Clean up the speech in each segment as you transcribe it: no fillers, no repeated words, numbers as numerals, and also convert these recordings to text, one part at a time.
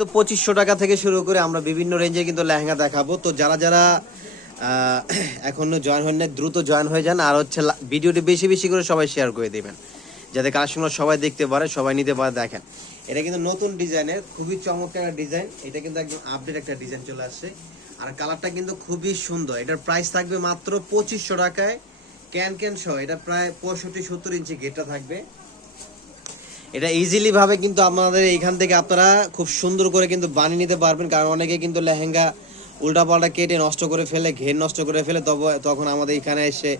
কিন্তু 2500 টাকা থেকে শুরু করে আমরা বিভিন্ন রেঞ্জে কিন্তু লেহেঙ্গা দেখাবো। তো যারা যারা এখনো জয়েন হন না দ্রুত জয়েন হয়ে যান, আর হচ্ছে ভিডিওটি বেশি বেশি করে সবাই শেয়ার করে দিবেন যাতে কালেকশনগুলো সবাই দেখতে পারে, সবাই নিতে পারে। দেখেন এটা কিন্তু নতুন ডিজাইনের খুবই চমৎকার ডিজাইন, এটা কিন্তু একদম আপডেট একটা ডিজাইন চলে আসছে, আর কালারটা কিন্তু খুবই সুন্দর। এটার প্রাইস থাকবে মাত্র 2500 টাকায় ক্যান ক্যান সহ। এটা প্রায় 65-70 ইঞ্চি ঘেরটা থাকবে। এটা ইজিলি ভাবে কিন্তু আপনাদের এইখান থেকে আপনারা খুব সুন্দর করে কিন্তু বানিয়ে নিতে পারবেন, কারণ অনেকে কিন্তু লেহেঙ্গা উল্টাপাল্টা কেটে নষ্ট করে ফেলে, ঘের নষ্ট করে ফেলে, তখন আমাদের এখানে এসে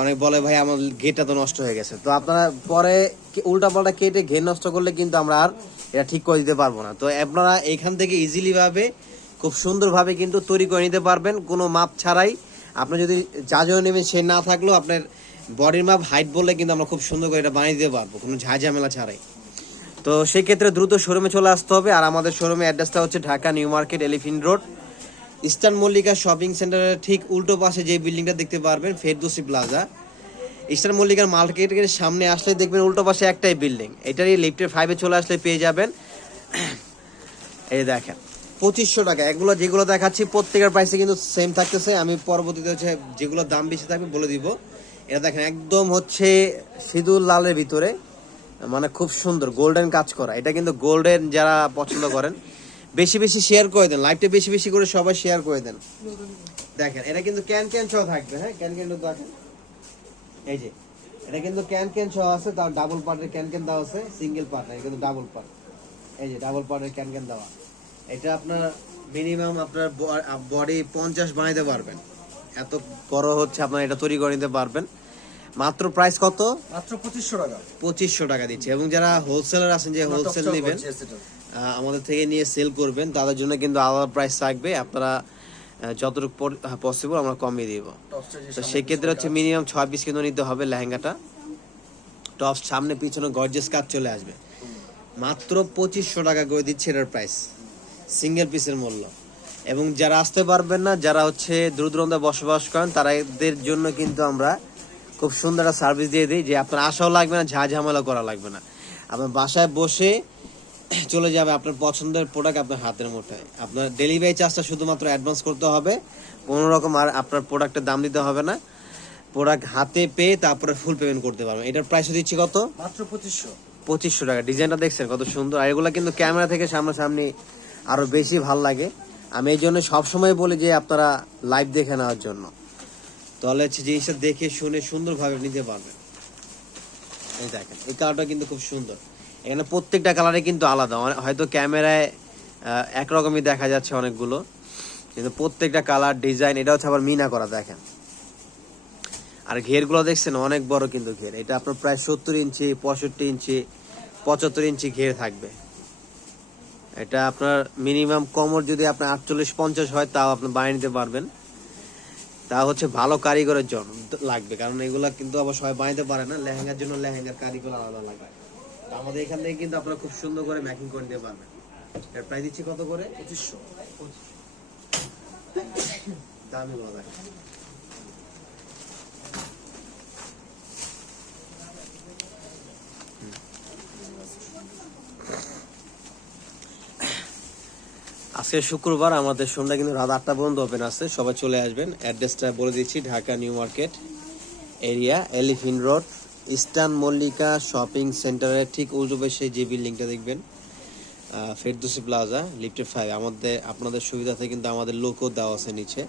অনেক বলে ভাই আমার ঘেরটা তো নষ্ট হয়ে গেছে। তো আপনারা পরে উল্টাপাল্টা কেটে ঘের নষ্ট করলে কিন্তু আমরা আর এটা ঠিক করে দিতে পারবো না। তো আপনারা এইখান থেকে ইজিলি ভাবে খুব সুন্দরভাবে কিন্তু তৈরি করে নিতে পারবেন কোনো মাপ ছাড়াই। আপনি যদি যা যা নেবেন সে না থাকলেও আপনার বডির মাপ হাইট বললে কিন্তু আমরা খুব সুন্দর করে এটা বানিয়ে দিতে পারবো কোনো ঝামেলা ছাড়াই। তো সেই ক্ষেত্রে দ্রুত শোরুমে চলে আসতে হবে। আর আমাদের শোরুমের অ্যাড্রেসটা হচ্ছে Dhaka New Market Elephant road eastern Mallika shopping সেন্টারের ঠিক উল্টো পাশে যে বিল্ডিংটা দেখতে পারবেন ফেরদৌসি প্লাজা। ইস্টার্ন মল্লিকার মার্কেটের সামনে আসলে দেখবেন উল্টো পাশে একটাই বিল্ডিং, এটারই লিফটের 5-এ চলে আসলে পেয়ে যাবেন। এই দেখেন 2500 টাকা এগুলো যেগুলো দেখাচ্ছি প্রত্যেকের প্রাইসে কিন্তু সেম থাকতেছে। আমি পরবর্তীতে হচ্ছে যেগুলো দাম বেশি থাকবে বলে দিব। এটা দেখেন একদম হচ্ছে সিঁদুর লালের ভিতরে, মানে খুব সুন্দর গোল্ডেন কাজ করা। এটা কিন্তু গোল্ডেন যারা পছন্দ করেন বেশি বেশি শেয়ার করে দেন, লাইভটা বেশি বেশি করে সবাই শেয়ার করে দেন। দেখেন এটা কিন্তু ক্যান ক্যান সহ থাকবে। হ্যাঁ ক্যান ক্যান দেখেন, এই যে এটা কিন্তু ক্যান ক্যান সহ আছে, তার ডাবল পার্টের ক্যান ক্যান দেওয়া আছে, সিঙ্গেল পার্ট না, কিন্তু ডাবল পার্ট। এই যে ডাবল পার্টের ক্যান ক্যান দেওয়া। এটা আপনার মিনিমাম আপনার বডি 50 বানাইতে পারবেন, এত বড় হচ্ছে আপনার এটা তৈরি করে নিতে পারবেন। মাত্র প্রাইস কত? মাত্র 2500 টাকা। 2500 টাকা দিচ্ছে। এবং যারা হোলসেলার আছেন যে হোলসেল নেবেন আমাদের থেকে নিয়ে সেল করবেন, তাদের জন্য কিন্তু আলাদা প্রাইস থাকবে। আপনারা যতটুকু পসিবল আমরা কমিয়ে দিব। তো সেক্ষেত্রে হচ্ছে মিনিমাম 6 পিস কিন্তু নিতে হবে লেহেঙ্গাটা। টপ সামনে পিছনে গর্জিয়াস কাজ চলে আসবে। মাত্র 2500 টাকা করে দিচ্ছে এটার প্রাইস, সিঙ্গেল পিসের মূল্য। এবং যারা আসতে পারবেন না, যারা হচ্ছে দূর দূরান্তে বসবাস করেন, তাদের জন্য কিন্তু আমরা খুব সুন্দর একটা সার্ভিস দিয়ে দিই, যে আপনার আশাও লাগবে না, ঝামেলা করা লাগবে না। আপনার বাসায় বসে চলে যাবে আপনার পছন্দের প্রোডাক্ট আপনার হাতের মুঠোয়। আপনার ডেলিভারি চার্জটা শুধুমাত্র অ্যাডভান্স করতে হবে, কোনো রকম আর আপনার প্রোডাক্টের দাম দিতে হবে না। প্রোডাক্ট হাতে পেয়ে তারপরে ফুল পেমেন্ট করতে পারবেন। এটার প্রাইস দিচ্ছি কত? মাত্র 2500। 2500 টাকা। ডিজাইনটা দেখছেন কত সুন্দর, আর এগুলো কিন্তু ক্যামেরা থেকে সামনাসামনি আরো বেশি ভাল লাগে। আমি এই জন্য সবসময় বলি যে আপনারা লাইভ দেখে নেওয়ার জন্য, তাহলে হচ্ছে জিনিসটা দেখে শুনে সুন্দরভাবে নিতে পারবেন। এই দেখেন এই কালারটা কিন্তু খুব সুন্দর। এখানে প্রত্যেকটা কালারে কিন্তু আলাদা, হয়তো ক্যামেরায় একরকমই দেখা যাচ্ছে অনেকগুলো, কিন্তু প্রত্যেকটা কালার ডিজাইন। এটা হচ্ছে আবার মিনা করা দেখেন। আর ঘেরগুলো দেখছেন অনেক বড় কিন্তু ঘের। এটা আপনার প্রায় 70 ইঞ্চি 65 ইঞ্চি 75 ইঞ্চি ঘের থাকবে। এটা আপনার মিনিমাম কমর যদি আপনার 48-50 হয় তাও আপনি বানিয়ে নিতে পারবেন। তা হচ্ছে ভালো কারিগরের জন্য লাগবে, কারণ এগুলা কিন্তু আবার সবাই বানাইতে পারে না। লেহেঙ্গার জন্য লেহেঙ্গার কারিগর আলাদা লাগবে। আমাদের এখান থেকে কিন্তু আপনারা খুব সুন্দর করে মেকিং করে নিতে পারবেন। এর প্রাইস দিচ্ছি কত করে? 2500। দামি বলা যায়। আজকে শুক্রবার, আমাদের শোরুমটা কিন্তু রাত 8টা পর্যন্ত ওপেন আছে। সবাই চলে আসবেন। অ্যাড্রেসটা বলে দিচ্ছি, Dhaka New market area elephant road eastern Mallika shopping সেন্টারের ঠিক উল্টো পাশে যে বিল্ডিংটা দেখবেন ফেরদৌসি প্লাজা লিফটের 5। আপনাদের সুবিধাতে কিন্তু আমাদের লোকও দেওয়া আছে নিচে,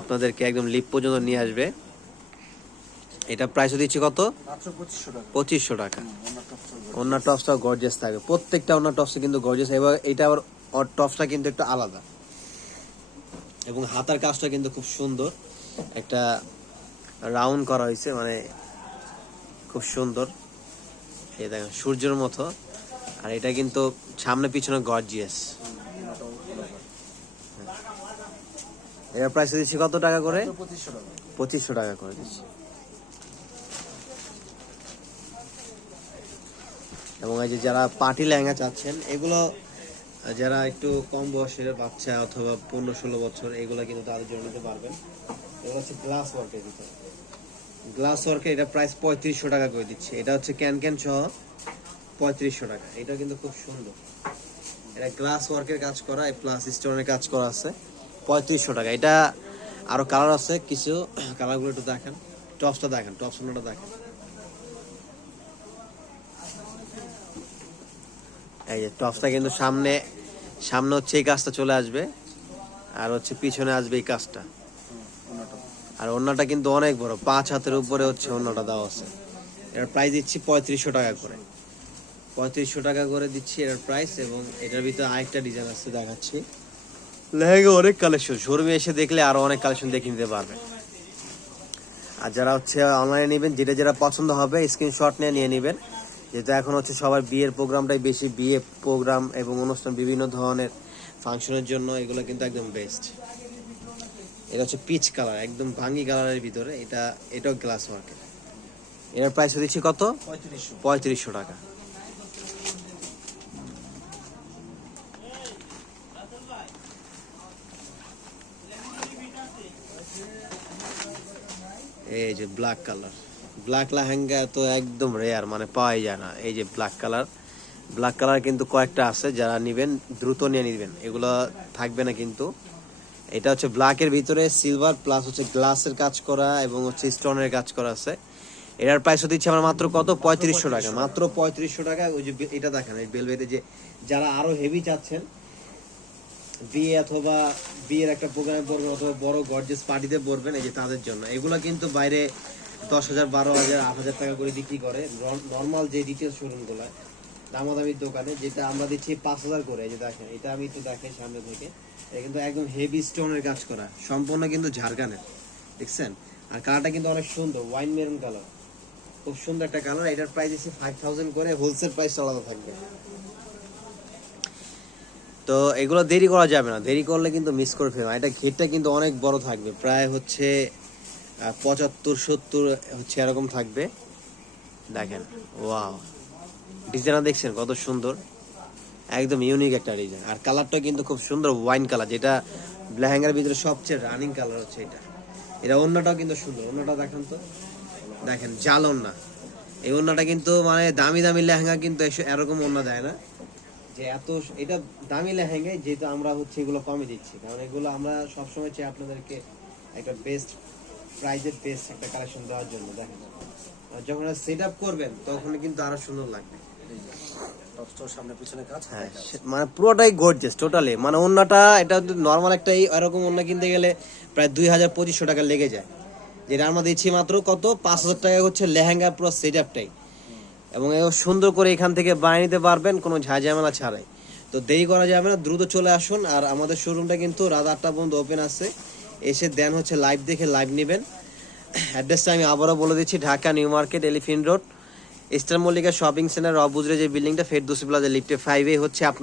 আপনাদেরকে একদম লিফট পর্যন্ত নিয়ে আসবে। এটা প্রাইস দিচ্ছি কত? মাত্র 2500 টাকা। 2500 টাকা। ওনার টপসটাও গর্জিয়াস থাকবে, প্রত্যেকটা ওনার টপসে কিন্তু গর্জিয়াস। এবার এটা আবার ওর টপসটা কিন্তু একটু আলাদা, এবং হাতার কাজটা কিন্তু খুব সুন্দর, একটা রাউন্ড করা হয়েছে, মানে খুব সুন্দর। এই দেখেন সূর্যের মতো। আর এটা কিন্তু সামনে পিছনে গর্জিয়াস। এর প্রাইস দিচ্ছি কত টাকা করে? 2500 টাকা। 2500 টাকা করে দিচ্ছি। এবং এই যে যারা পার্টি লেহেঙ্গা চাচ্ছেন, এগুলো যারা একটু কম বয়সের বাচ্চা অথবা 15-16 বছর, এগুলো কিন্তু তাদের জন্য নিতে পারবেন। এগুলো হচ্ছে গ্লাস ওয়ার্কের ভিতরে, গ্লাস ওয়ার্কের। এটা প্রাইস 3500 টাকা করে দিচ্ছে। এটা হচ্ছে ক্যান ক্যান সহ 3500 টাকা। এটা কিন্তু খুব সুন্দর, এটা গ্লাস ওয়ার্কের কাজ করা, প্লাস স্টোনের কাজ করা আছে। 3500 টাকা। এটা আরো কালার আছে কিছু, কালারগুলো একটু দেখেন। টপসটা দেখেন, টপস ওনাটা দেখেন। এই যে টপসটা কিন্তু সামনে সামনে হচ্ছে এই কাজটা চলে আসবে, আর হচ্ছে পিছনে আসবে এই কাজটা। ওনাটা আর ওড়নাটা কিন্তু অনেক বড়, 5 হাতের উপরে হচ্ছে ওড়নাটা দেওয়া আছে। এটার প্রাইস দিচ্ছি 3500 টাকা করে। 3500 টাকা করে দিচ্ছি এটার প্রাইস। এবং এটার ভিতরে আরেকটা ডিজাইন আছে, দেখাচ্ছি। লেহেঙ্গা অনেক কালেকশন, শোরুমে এসে দেখলে আরো অনেক কালেকশন দেখে নিতে পারবেন। আর যারা হচ্ছে অনলাইনে নেবেন, যেটা যেটা পছন্দ হবে স্ক্রিনশট নিয়ে নেবেন। যেহেতু এখন হচ্ছে সবার বিয়ের প্রোগ্রামটাই বেশি, বিয়ে প্রোগ্রাম এবং অনুষ্ঠান বিভিন্ন ধরনের ফাংশনের জন্য এগুলো কিন্তু একদম বেস্ট। এটা হচ্ছে পিচ কালার, একদম ভাঙ্গি কালারের ভিতরে। এটাও গ্লাস ওয়ার্কের। এটার প্রাইস দিচ্ছি কত? 3500। 3500 টাকা। এই যে ব্ল্যাক কালার, ব্ল্যাক লেহেঙ্গা তো একদম রেয়ার, মানে পাওয়াই যায় না। এই যে ব্ল্যাক কালার, ব্ল্যাক কালার কিন্তু কয়েকটা আছে, যারা নেবেন দ্রুত নিয়ে নেবেন, এগুলো থাকবে না কিন্তু। এটা হচ্ছে ব্ল্যাকের ভিতরে সিলভার প্লাস হচ্ছে গ্লাসের কাজ করা এবং হচ্ছে স্টোনের কাজ করা আছে। এটার প্রাইস দিচ্ছে আমরা মাত্র কত? 3500 টাকা। মাত্র 3500 টাকা। ওই যে এটা দেখেন, এই বেলভেটে যে যারা আরো হেভি চাচ্ছেন, বিয়ে অথবা বিয়ের একটা প্রোগ্রামে পড়বেন অথবা বড় গর্জিয়াস পার্টিতে পড়বেন, এই যে তাদের জন্য। এগুলো কিন্তু বাইরে 10,000, 12,000, 8,000 টাকা করে বিক্রি করে নর্মাল যে রিটেল শোরুমগুলো, দামাদামির দোকানে, যেটা আমরা দিচ্ছি 5,000 করে। এই যে দেখেন, এটা আমি একটু দেখাই সামনে থেকে। এটা কিন্তু একদম হেভি স্টোনের কাজ করা, সম্পূর্ণ কিন্তু ঝাড়খানের, দেখছেন? আর কালারটা কিন্তু অনেক সুন্দর, ওয়াইন মেরুন কালার, খুব সুন্দর একটা কালার। এটার প্রাইস দিচ্ছি 5000 করে, হোলসেল প্রাইস আলাদা থাকবে। তো এগুলো দেরি করা যাবে না, দেরি করলে কিন্তু মিস করে ফেলবে। এটা ঘেরটা কিন্তু অনেক বড় থাকবে, প্রায় হচ্ছে 75-70 হচ্ছে এরকম থাকবে। দেখেন, ওয়াও, ডিজাইনটা দেখছেন কত সুন্দর, একদম ইউনিক একটা ডিজাইন। আর কালারটা কিন্তু খুব সুন্দর, ওয়াইন কালার, যেটা লেহেঙ্গার ভিতরে সবচেয়ে রানিং কালার হচ্ছে এটা। এটা ওড়নাটাও কিন্তু সুন্দর, ওড়নাটা দেখেন তো, দেখেন জাল ওড়না। এই ওড়নাটা কিন্তু মানে দামি দামি লেহেঙ্গা কিন্তু এরকম ওড়না দেয় না, যে এত। এটা দামি লেহেঙ্গায়, যেহেতু আমরা হচ্ছে এগুলো কমে দিচ্ছি, কারণ এগুলো আমরা সবসময় চাই আপনাদেরকে একটা বেস্ট প্রাইজের বেস্ট একটা কালেকশন দেওয়ার জন্য। দেখেন, আর যখন সেট আপ করবেন তখন কিন্তু আরো সুন্দর লাগবে। টপসটাও সামনে পিছনে কাজ। হ্যাঁ, মানে পুরোটাই গর্জিয়াস টোটালি। মানে ওন্নাটা, এটা নর্মাল একটা এরকম ওন্না কিনতে গেলে প্রায় 2000-2500 টাকা লেগে যায়, যেটা আমরা দিচ্ছি মাত্র কত? 5000 টাকা হচ্ছে লেহেঙ্গা পুরো সেট আপটাই। এবং সুন্দর করে এখান থেকে বানিয়ে নিতে পারবেন কোনো ঝামেলা ছাড়াই। তো দেরি করা যাবে না, দ্রুত চলে আসুন। আর আমাদের শোরুমটা কিন্তু রাত 8টা পর্যন্ত ওপেন আছে, এসে দেন হচ্ছে লাইভ দেখে লাইভ নেবেন। অ্যাড্রেসটা আমি আবারও বলে দিচ্ছি, Dhaka New Market, Elephant Road, Eastern Mallika Shopping Centre, অবুজরে যে বিল্ডিংটা, ফেরদৌসি প্লাজা লিফটে 5 হচ্ছে আপনার